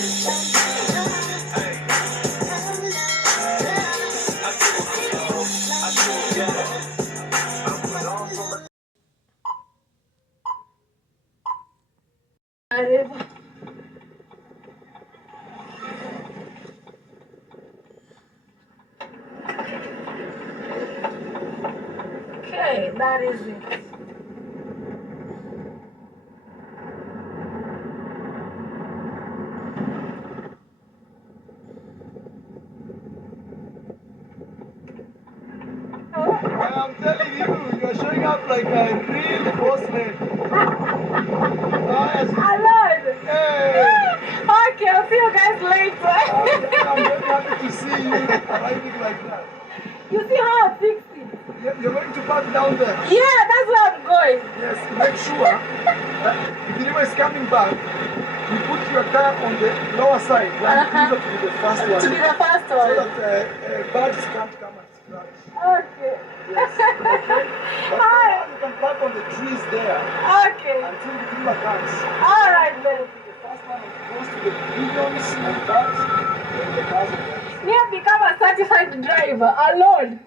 Okay, that is it. I'm telling you, you're showing up like a real boss man. Alone. Hey! Okay, I'll see you guys later. I'm very happy to see you arriving like that. You see how I fixed it? You're going to park down there. Yeah, that's where I'm going. Yes, make sure that if anyone is coming back, you put your car on the lower side. To be the first one. To be the first So one. that birds can't come and scratch. Okay. Yes, okay. But for now, you can park on the trees there Okay. until the cleaner comes. All right, then. The first one goes to the pigeons and birds, then the cars will come. Me have become a certified driver alone.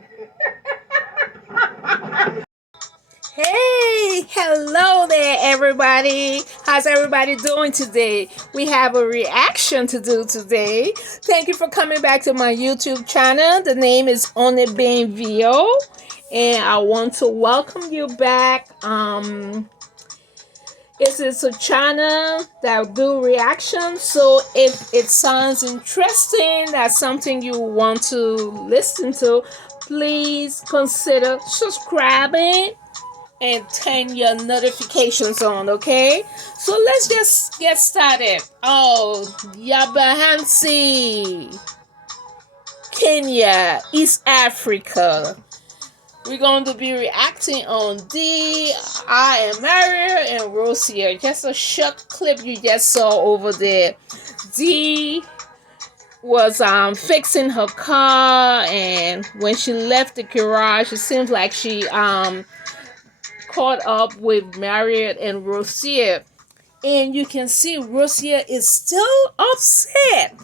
Hey, hello there, everybody. How's everybody doing today? We have a reaction to do today. Thank you for coming back to my YouTube channel. The name is MWANGO, and I want to welcome you back. It's a channel that do reactions, so if it sounds interesting, that's something you want to listen to, please consider subscribing and turn your notifications on, okay? So let's just get started. Oh, Yabahansi, Kenya, East Africa. We're going to be reacting on Dee, I Am Mario, and Rosio. Just a short clip you just saw over there. Dee was fixing her car, and when she left the garage, it seems like she caught up with Marriott and Rosio. And you can see Rosio is still upset.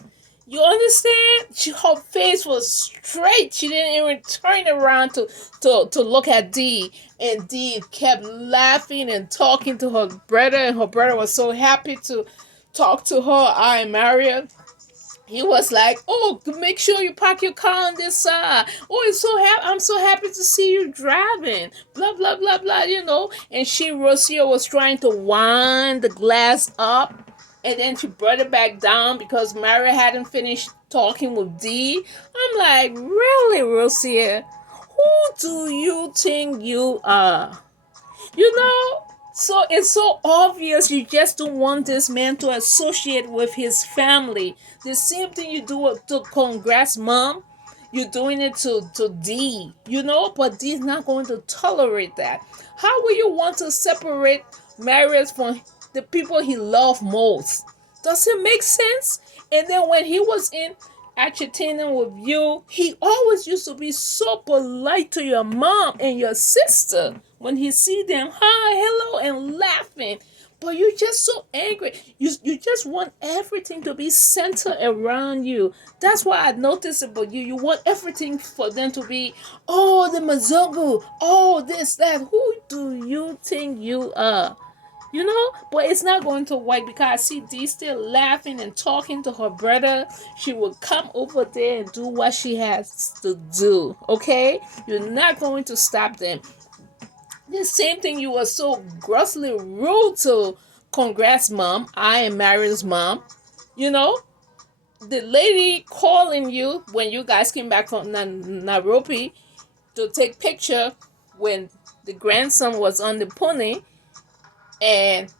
You understand? Her face was straight. She didn't even turn around to look at Dee. And Dee kept laughing and talking to her brother. And her brother was so happy to talk to her. I am Marriott. He was like, "Oh, make sure you park your car on this side. Oh, I'm so happy to see you driving. Blah blah blah blah. You know." And Rosio, was trying to wind the glass up, and then she brought it back down because Mary hadn't finished talking with Dee. I'm like, really, Rosio? Who do you think you are? You know, so it's so obvious you just don't want this man to associate with his family. The same thing you do to Congress mom, you're doing it to Dee, you know, but Dee's not going to tolerate that. How will you want to separate marriage from the people he loved most? Does it make sense? And then when he was in agitating with you, he always used to be so polite to your mom and your sister when he see them, hi, hello, and laughing. But you're just so angry. You just want everything to be centered around you. That's why I noticed about you. You want everything for them to be, oh, the Mazongo, oh, this, that. Who do you think you are? You know, but it's not going to work because I see Dee still laughing and talking to her brother. She will come over there and do what she has to do. Okay, you're not going to stop them. The same thing, you were so grossly rude to Congrats mom. I am Mary's mom. You know, the lady calling you when you guys came back from Nairobi to take picture when the grandson was on the pony, and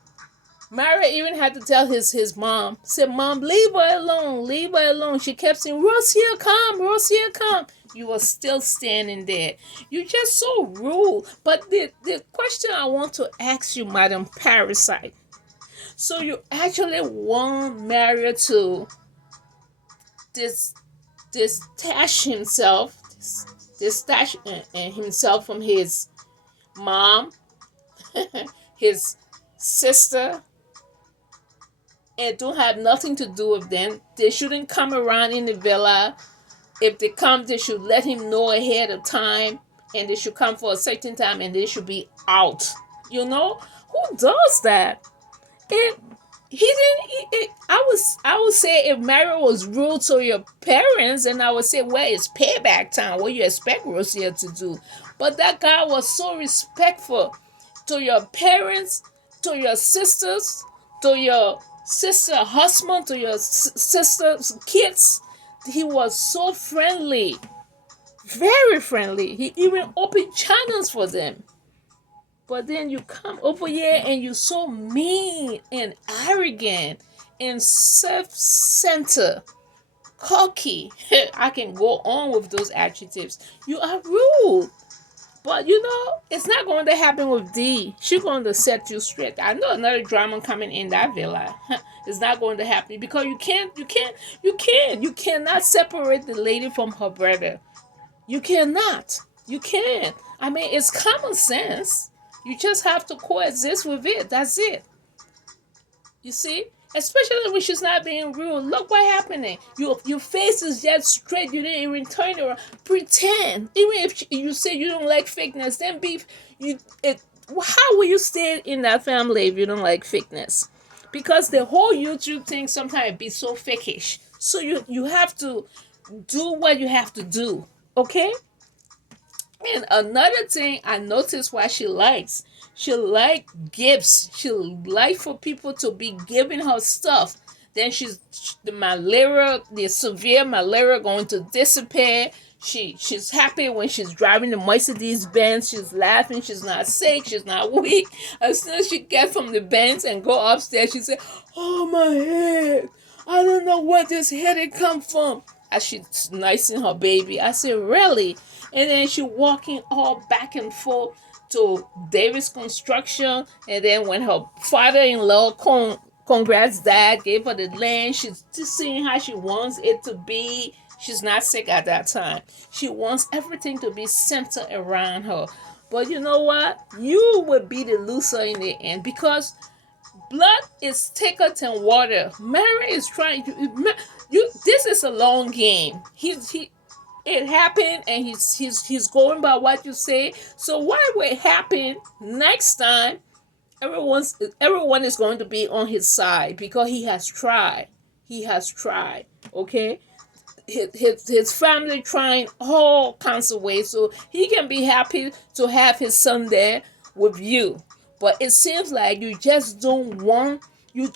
Mary even had to tell his mom, said, "Mom, leave her alone, leave her alone." She kept saying, "Rosia, come, Rosia, come." You were still standing there. You're just so rude. But the question I want to ask you, Madam Parasite, so you actually want Mary to detach himself, detach himself from his mom, his sister, and don't have nothing to do with them. They shouldn't come around in the villa. If they come, they should let him know ahead of time, and they should come for a certain time, and they should be out. You know, who does that? And he didn't. I would say if Mary was rude to your parents, and I would say, well, it's payback time. What you expect Rosia to do? But that guy was so respectful to your parents, to your sisters, to your sister husband, to your sister's kids. He was so friendly, very friendly. He even opened channels for them. But then you come over here and you're so mean and arrogant and self-centered, cocky. I can go on with those adjectives. You are rude. But you know, it's not going to happen with Dee. She's going to set you straight. I know another drama coming in that villa. It's not going to happen because you cannot separate the lady from her brother. You cannot. You can't. I mean, it's common sense. You just have to coexist with it. That's it. You see? Especially when she's not being rude. Look what happening. Your face is just straight. You didn't even turn around. Pretend. Even if you say you don't like fakeness, then how will you stay in that family if you don't like fakeness? Because the whole YouTube thing sometimes be so fakish. So you have to do what you have to do. Okay? And another thing I noticed why she like gifts. She like for people to be giving her stuff. Then the severe malaria going to disappear. She's happy when she's driving the Mercedes Benz. She's laughing. She's not sick. She's not weak. As soon as she get from the Benz and go upstairs, she say, "Oh, my head! I don't know where this headache come from." As she's nicing her baby, I said, "Really?" And then she walking all back and forth to Davis Construction. And then when her father-in-law congrats dad, gave her the land, she's just seeing how she wants it to be. She's not sick at that time. She wants everything to be centered around her. But you know what? You would be the loser in the end because blood is thicker than water. Mary is trying to. This is a long game. It happened, and he's going by what you say. So what will happen next time? Everyone is going to be on his side because he has tried. He has tried. Okay, his family trying all kinds of ways, so he can be happy to have his son there with you. But it seems like you just don't want. You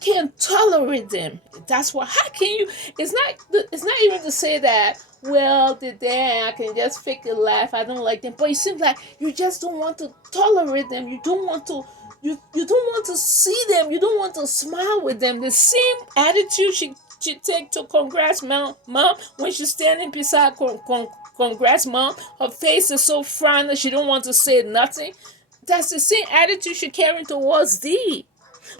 can't tolerate them. That's why. How can you? It's not even to say that. Well, today I can just fake a laugh. I don't like them, but it seems like you just don't want to tolerate them. You don't want to. You don't want to see them. You don't want to smile with them. The same attitude she take to congrats mom when she's standing beside congrats mom. Her face is so frowning. She don't want to say nothing. That's the same attitude she carrying towards Dee.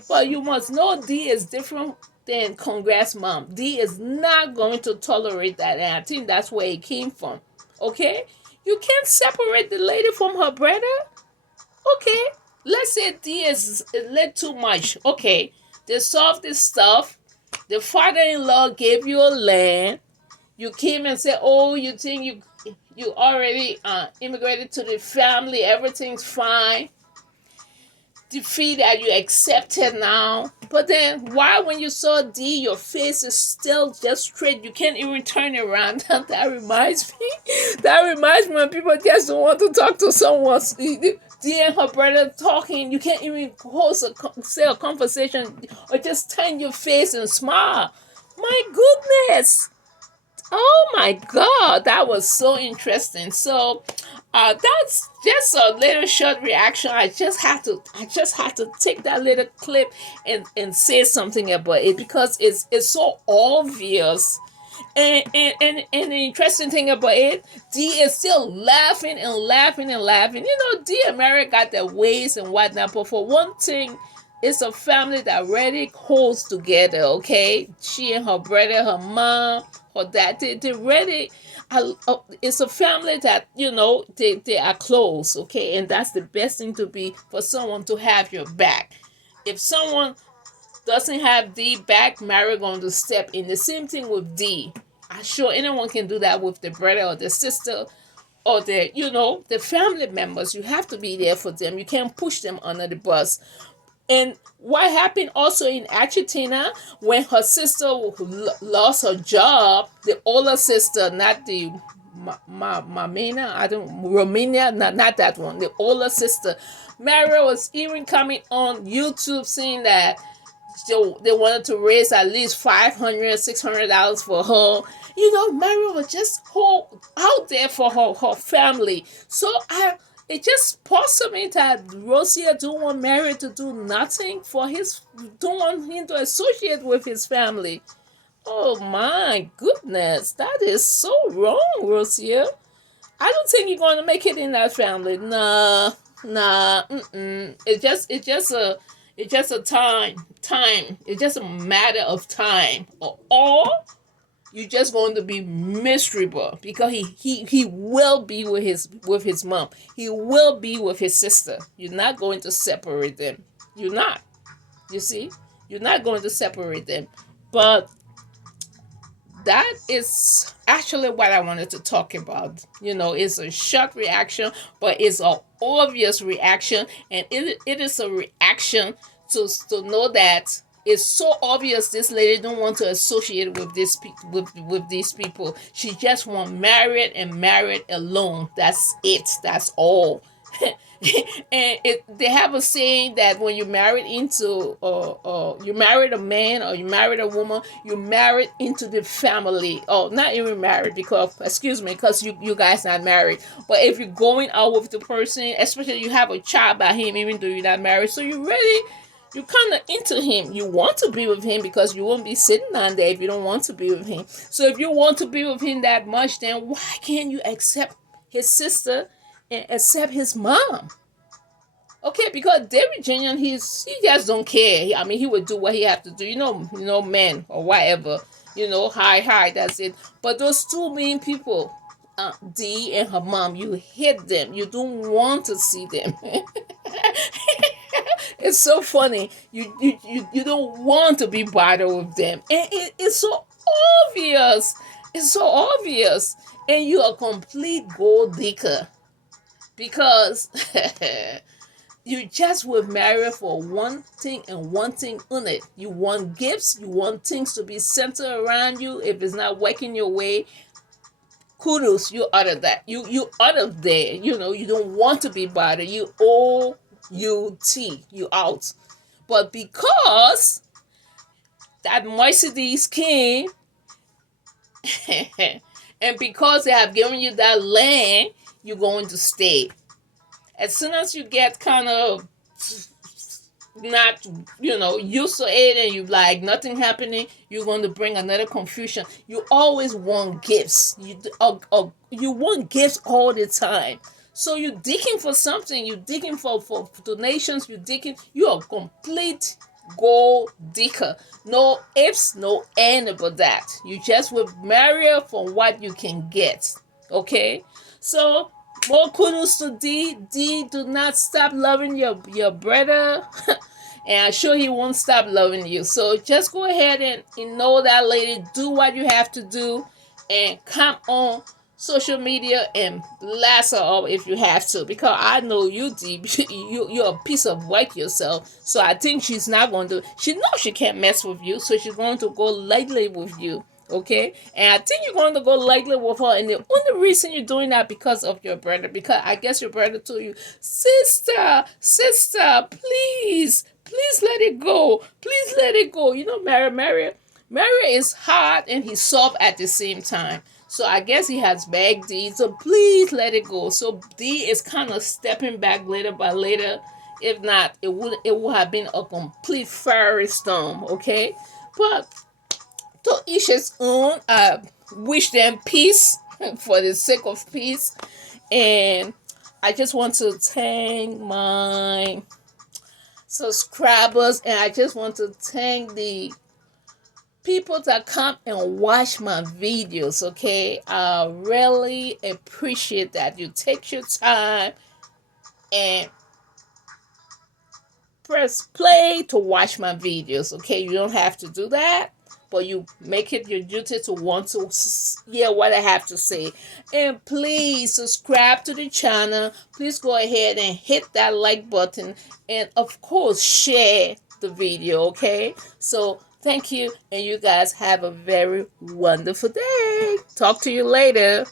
But you must know Dee is different than congrats mom. Dee is not going to tolerate that, and I think that's where it came from. Okay? You can't separate the lady from her brother. Okay? Let's say Dee is a little too much. Okay? They solved this stuff. The father-in-law gave you a land. You came and said, "Oh, you think you already immigrated to the family. Everything's fine." The fee that you accepted now. But then why when you saw Dee, your face is still just straight. You can't even turn around. That reminds me. That reminds me when people just don't want to talk to someone. Dee and her brother talking. You can't even say a conversation or just turn your face and smile. My goodness. Oh my God, that was so interesting. So that's just a little short reaction. I just had to take that little clip and say something about it because it's so obvious. And the interesting thing about it, Dee is still laughing and laughing and laughing. You know, Dee and Mary got their ways and whatnot, but for one thing, it's a family that really holds together, okay? She and her brother, her mom, her dad, they really, it's a family that, you know, they are close, okay? And that's the best thing to be, for someone to have your back. If someone doesn't have Dee back, Mary going to step in. The same thing with Dee. I'm sure anyone can do that with the brother or the sister or the, the family members. You have to be there for them. You can't push them under the bus. And what happened also in Argentina when her sister lost her job, the older sister, not the Mamina, Romania, not that one, the older sister, Maria was even coming on YouTube saying that they wanted to raise at least $500-$600 for her. Maria was just out there for her family. So it just puzzled me that Rosio don't want Mary to do nothing for don't want him to associate with his family. Oh my goodness, that is so wrong, Rosio. I don't think you're going to make it in that family. Nah, mm-mm. It's just a time. It's just a matter of time. Or you're just going to be miserable because he will be with his mom. He will be with his sister. You're not going to separate them. You're not. You see, you're not going to separate them. But that is actually what I wanted to talk about. It's a short reaction, but it's an obvious reaction, and it is a reaction to know that it's so obvious this lady don't want to associate with with these people. She just want married and married alone. That's it. That's all. And they have a saying that when you married into you married a man or you married a woman, you married into the family. Oh, not even married because you guys not married. But if you're going out with the person, especially you have a child by him, even though you're not married, so you're kind of into him. You want to be with him because you won't be sitting down there if you don't want to be with him. So if you want to be with him that much, then why can't you accept his sister and accept his mom? Okay, because David Jr. he just don't care. I mean, he would do what he have to do. Men or whatever. Hi, that's it. But those two main people, Dee and her mom, you hate them. You don't want to see them. It's so funny. You don't want to be bothered with them, and it's so obvious. It's so obvious, and you're a complete gold digger because you just were married for one thing and one thing only. You want gifts. You want things to be centered around you. If it's not working your way, kudos, you out of that. You out of there. You don't want to be bothered. You you out. But because that Mercedes came, and because they have given you that land, you're going to stay. As soon as you get kind of not used to it and you like nothing happening, you're going to bring another confusion. You always want gifts. You want gifts all the time. So you're digging for something. You're digging for donations. You're a complete gold digger. No ifs, no end about that. You just will marry her for what you can get. Okay? So more kudos to Dee. Dee, do not stop loving your brother. And I'm sure he won't stop loving you. So just go ahead and know that lady. Do what you have to do. And come on social media and blast her up if you have to. Because I know you, Dee. You're a piece of work yourself. So I think she's not going to. She knows she can't mess with you. So she's going to go lightly with you. Okay, and I think you're going to go lightly with her, and the only reason you're doing that because of your brother, because I guess your brother told you, sister, please let it go, Mary is hard and he's soft at the same time. So I guess he has begged Dee, so please let it go. So Dee is kind of stepping back little by little. If not, it would have been a complete fiery storm. Okay, but to each his own. I wish them peace for the sake of peace. And I just want to thank my subscribers, and I just want to thank the people that come and watch my videos. Okay, I really appreciate that you take your time and press play to watch my videos. Okay, you don't have to do that, but you make it your duty to want to hear what I have to say. And please subscribe to the channel. Please go ahead and hit that like button, and of course share the video. Okay, so thank you, and you guys have a very wonderful day. Talk to you later.